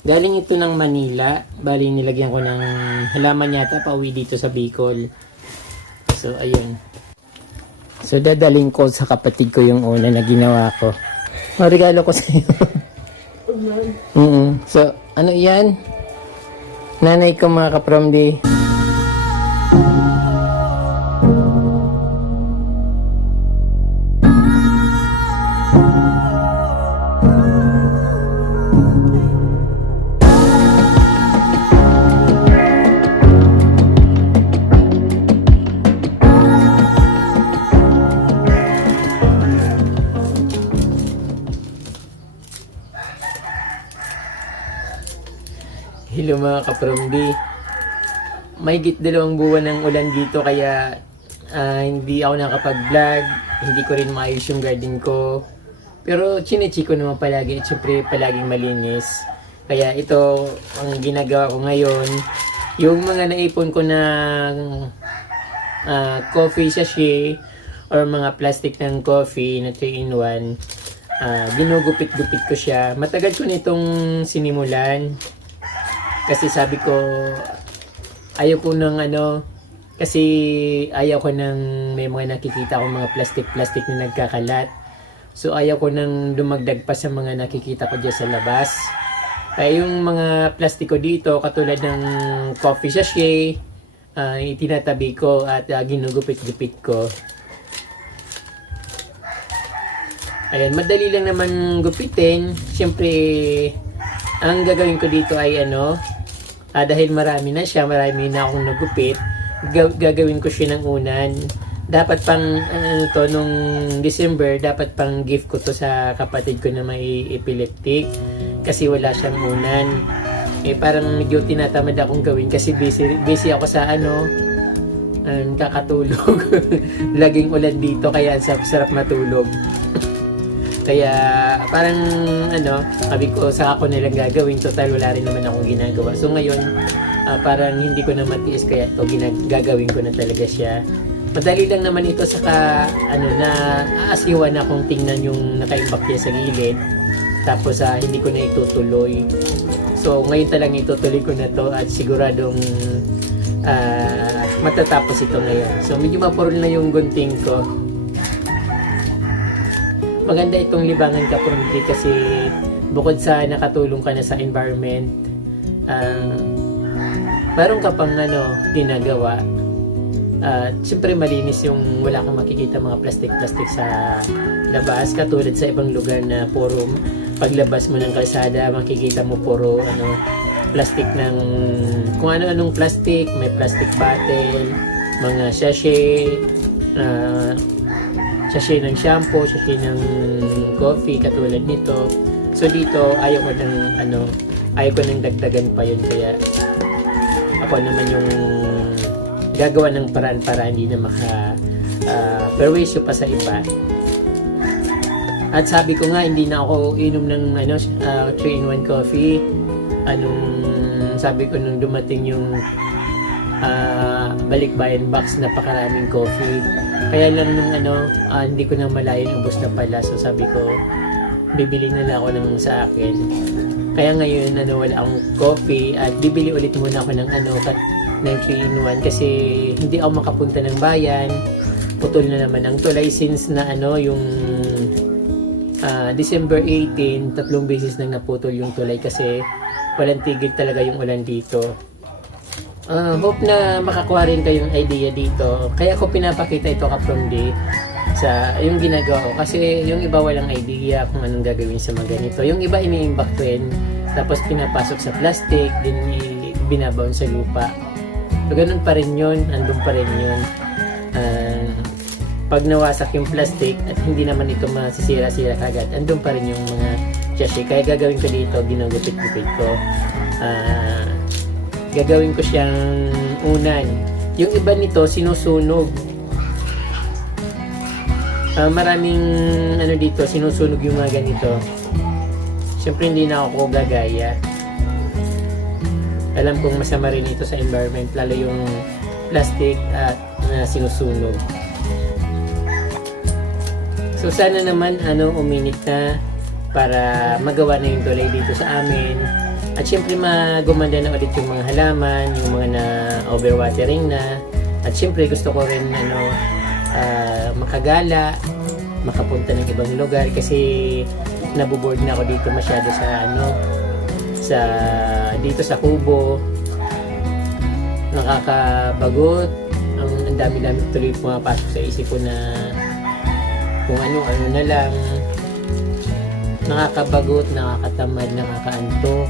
Galing ito ng Manila. Bali, nilagyan ko ng halaman yata pauwi dito sa Bicol. So, ayun. So, dadaling ko sa kapatid ko yung una na ginawa ko. Regalo ko sa iyo. So, ano yan? Nanay ko mga kapromdi. Hello mga kapromdi. Mahigit 2 buwan ng ulan dito kaya hindi ako nakapag-vlog. Hindi ko rin maayos yung garden ko. Pero chinechi ko naman palagi at syempre palaging malinis. Kaya ito ang ginagawa ko ngayon. Yung mga naipon ko na coffee sachet or mga plastic ng coffee na 3-in-1, ginugupit-gupit ko siya. Matagal ko nitong sinimulan. Kasi sabi ko, ayaw ko ng kasi ayaw ko ng may mga nakikita akong mga plastic na nagkakalat. So ayaw ko nang dumagdag pa sa mga nakikita ko dyan sa labas. Kaya yung mga plastiko dito, katulad ng coffee sachet, itinatabi ko at ginugupit-gupit ko. Ayan, madali lang naman gupitin. Siyempre, ang gagawin ko dito ay dahil marami na siya, marami na akong nagupit, gagawin ko siya ng unan. Dapat pang nung December, dapat pang gift ko to sa kapatid ko na may epileptic kasi wala siyang unan. Parang medyo tinatamad akong gawin kasi busy ako sa kakatulog. Laging ulan dito kaya ang sarap matulog. Kaya parang sabi ko sa ako nilang gagawin, total wala rin naman akong ginagawa. So ngayon, parang hindi ko na matiis kaya ito gagawin ko na talaga siya. Madali lang naman ito saka na aasiwan akong tingnan yung nakaimbak niya sa gilid. Tapos hindi ko na itutuloy. So ngayon talagang itutuloy ko na to at siguradong matatapos ito ngayon. So medyo mapurol na yung gunting ko. Maganda itong libangan kapromdi kasi bukod sa nakatulong ka na sa environment, meron ka pang ginagawa. Siyempre malinis yung wala kang makikita mga plastic sa labas, katulad sa ibang lugar na puro paglabas mo ng kalsada makikita mo puro plastic ng kung ano-anong plastic, may plastic bottle, mga sachet, sachet ng shampoo, sachet ng coffee katulad nito. So dito ayaw ko nang dagdagan pa yun, kaya ako naman yung gagawa ng paraan para hindi na perwisyo pa sa iba. At sabi ko nga hindi na ako inom ng 3-in-1 coffee. Sabi ko nung dumating yung balikbayan box, napakaraming coffee. Kaya lang nung hindi ko na malayan, ubos na pala. So sabi ko, bibili na lang ako ng sa akin. Kaya ngayon, wala akong coffee at bibili ulit muna ako ng 3-in-1 kasi hindi ako makapunta ng bayan. Putol na naman ang tulay since na yung December 18, 3 beses nang naputol yung tulay kasi walang tigil talaga yung ulan dito. Hope na makakuha rin kayong idea dito. Kaya ko pinapakita ito kapromdi sa yung ginagawa ko. Kasi yung iba walang idea kung anong gagawin sa mga ganito. Yung iba ini-imbak twin, tapos pinapasok sa plastic, din binabaon sa lupa. So ganun pa rin yun, andun pa rin yun. Pag nawasak yung plastic at hindi naman ito masisira-sira kagad, andun pa rin yung mga sachet. Kaya gagawin ko dito, ginugupit-gupit ko. Gagawin ko siyang unan. Yung iba nito sinusunog. Maraming dito sinusunog yung mga ganito. Siyempre hindi na ako gagaya. Alam kong masama rin ito sa environment, lalo yung plastic at sinusunog. So sana naman uminit na para magawa na yung tulay dito sa amin. At syempre gumanda na ulit yung mga halaman, yung mga na overwatering na. At syempre gusto ko rin makagala, makapunta ng ibang lugar kasi naboboard na ako dito masyado dito sa kubo. Nakakabagot. Ang dami-dami tuloy pumapasok sa isip ko na kung ano na lang. Nakakabagot, nakakatamad, nakakaantok,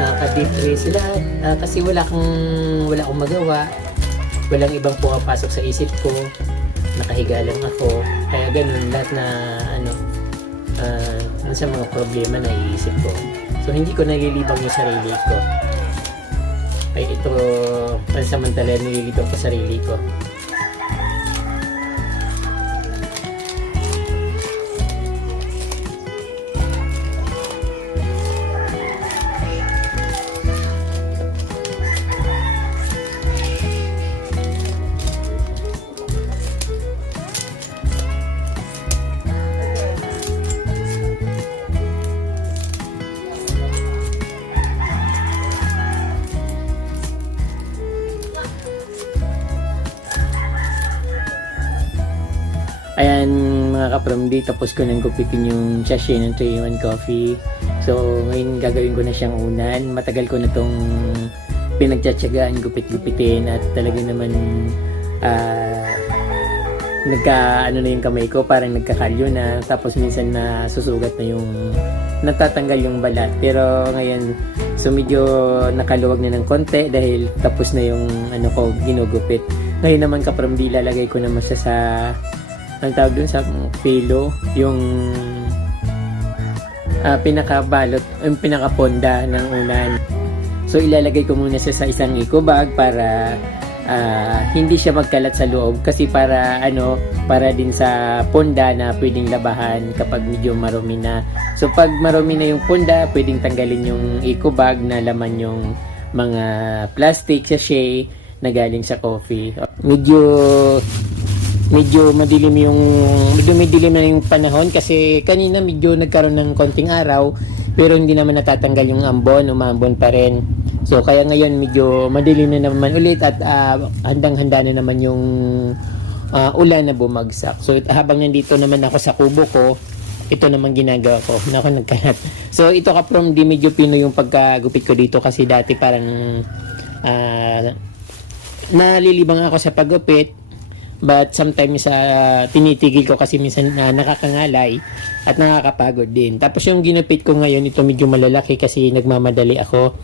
nakaka-depress lahat. Kasi wala akong magawa. Walang ibang pumapasok sa isip ko. Nakahiga lang ako. Kaya ganun lahat na sa mga problema na iisip ko. So hindi ko nalilibang yung sarili ko. Ay ito pansamantala nililibang ko sarili ko. Ayan mga kapramdi, tapos ko nang gupitin yung sachet ng 3-in-1 coffee. So ngayon gagawin ko na siyang unan. Matagal ko na tong pinagtsatsagaan, gupit-gupitin at talaga naman na yung kamay ko, parang nagkakalyo na, tapos minsan na susugat na yung natatanggal yung balat. Pero ngayon so medyo nakaluwag na ng konti dahil tapos na yung ko ginugupit. Ngayon naman kapramdi, lalagay ko naman siya sa ang tawag dun sa pilo, yung pinakabalot, yung pinakaponda ng unan. So ilalagay ko muna siya sa isang eco bag para hindi siya magkalat sa loob, kasi para din sa ponda na pwedeng labahan kapag medyo marumi na. So pag marumi na yung ponda, pwedeng tanggalin yung eco bag na laman yung mga plastic sachet na galing sa coffee. Medyo madilim na yung panahon kasi kanina medyo nagkaroon ng konting araw pero hindi naman natatanggal yung ambon, umambon pa rin. So kaya ngayon medyo madilim na naman ulit at handang-handa na naman yung ulan na bumagsak. So habang nandito naman ako sa kubo ko, ito naman ginagawa ko. Nako, nagkalat. So ito kaprom di medyo pino yung pagkagupit ko dito kasi dati parang nalilibang ako sa paggupit. But sometimes tinitigil ko kasi minsan nakakangalay at nakakapagod din. Tapos yung ginupit ko ngayon, ito medyo malalaki kasi nagmamadali ako.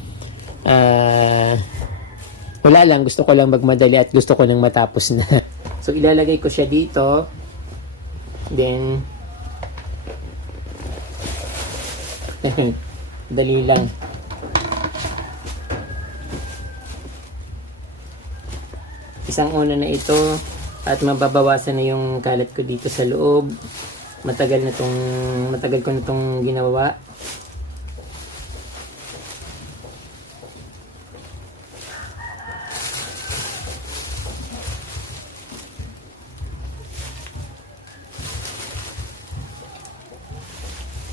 Wala lang, gusto ko lang magmadali at gusto ko nang matapos na. So ilalagay ko siya dito. Then dali lang. Isang una na ito. At mababawasan na yung kalat ko dito sa loob. Matagal ko na tong ginawa.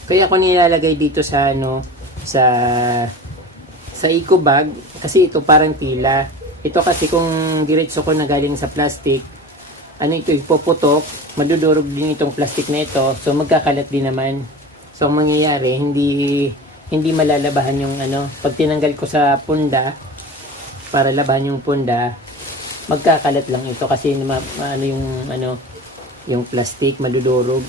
Kaya ako nilalagay dito sa eco bag kasi ito parang tila. Ito kasi kung diretso ko na galing sa plastic, ito ipoputok, madudurog din itong plastic na ito, so magkakalat din naman. So ang mangyayari, hindi malalabahan yung pag tinanggal ko sa punda para labahan yung punda, magkakalat lang ito kasi yung plastic madudurog.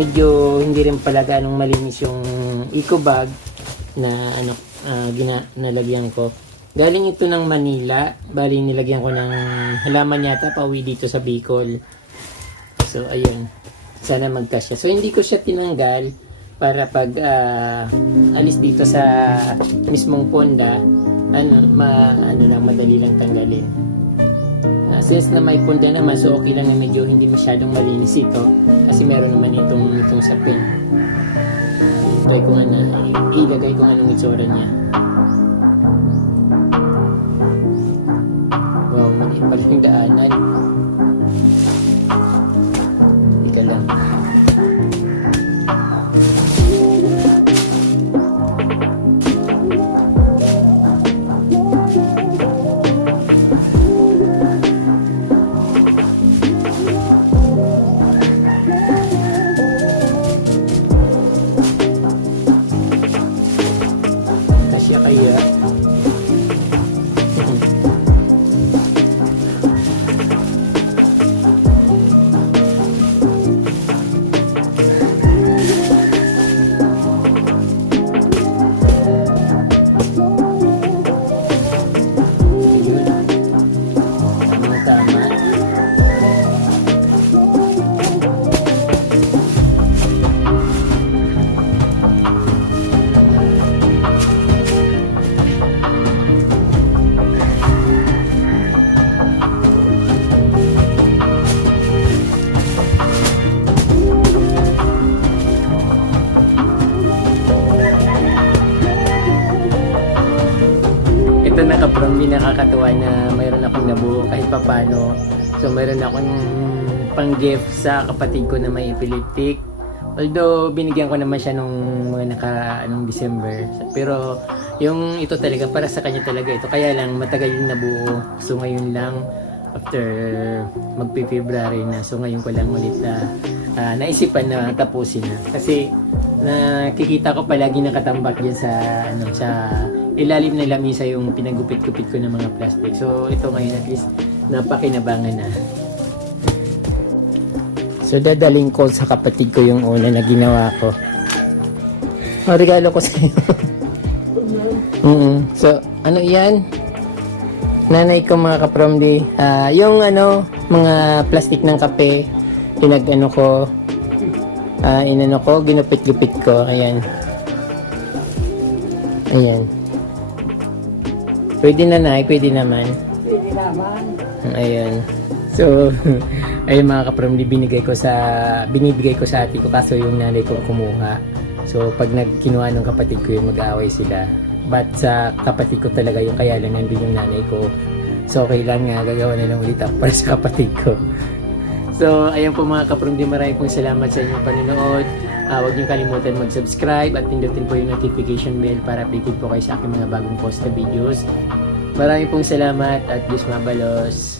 medyo hindi rin pala ganong malinis yung eco bag na nalagyan ko. Galing ito ng Manila. Bali nilagyan ko ng halaman yata pauwi dito sa Bicol. So ayun. Sana magkasya. So hindi ko siya tinanggal para pag alis dito sa mismong ponda, madali lang tanggalin. Since na may ponda naman, so okay lang na medyo hindi masyadong malinis ito kasi meron naman itong sapin. Try ko nga na ilagay ko anong itsura niya. Wow, maliit pala yung daanan. Ika lang. Kasya kaya? Ito na kaprom, nakakatuwa na mayroon akong nabuo kahit papano. So mayroon akong pang-gift sa kapatid ko na may epileptic. Although binigyan ko naman siya nung mga December. Pero yung ito talaga para sa kanya talaga ito. Kaya lang matagal yung nabuo. So ngayon lang after magpi-February na. So ngayon ko lang ulit na naisipan na tapusin na. Kasi nakikita ko palagi nakatambak yan sa ilalim ng lamisa yung pinagupit-gupit ko ng mga plastic. So ito ngayon at least napakinabangan na. So dadaling ko sa kapatid ko yung una na ginawa ko. Regalo ko sa iyo. So ano yan? Nanay ko mga kapromdi. Yung mga plastic ng kape, ginupit-gupit ko. Ayan. Ayan. Pwede na nay, pwede naman. Pwede naman. Ayan. So, ayun mga kapromdi, binibigay ko sa ate ko kaso yung nanay ko kumuha. So, pag nagkinuha ng kapatid ko yung mag-aaway sila. But sa kapatid ko talaga yung kaya lang nandun yung nanay ko. So, okay lang nga, gagawa na lang ulit ako para sa kapatid ko. So, ayan po mga kapromdi, maraming pong salamat sa inyong panonood. Huwag niyo kalimutan mag-subscribe at pindutin po yung notification bell para updated po kayo sa aking mga bagong post na videos. Maraming pong salamat at Diyos mabalos.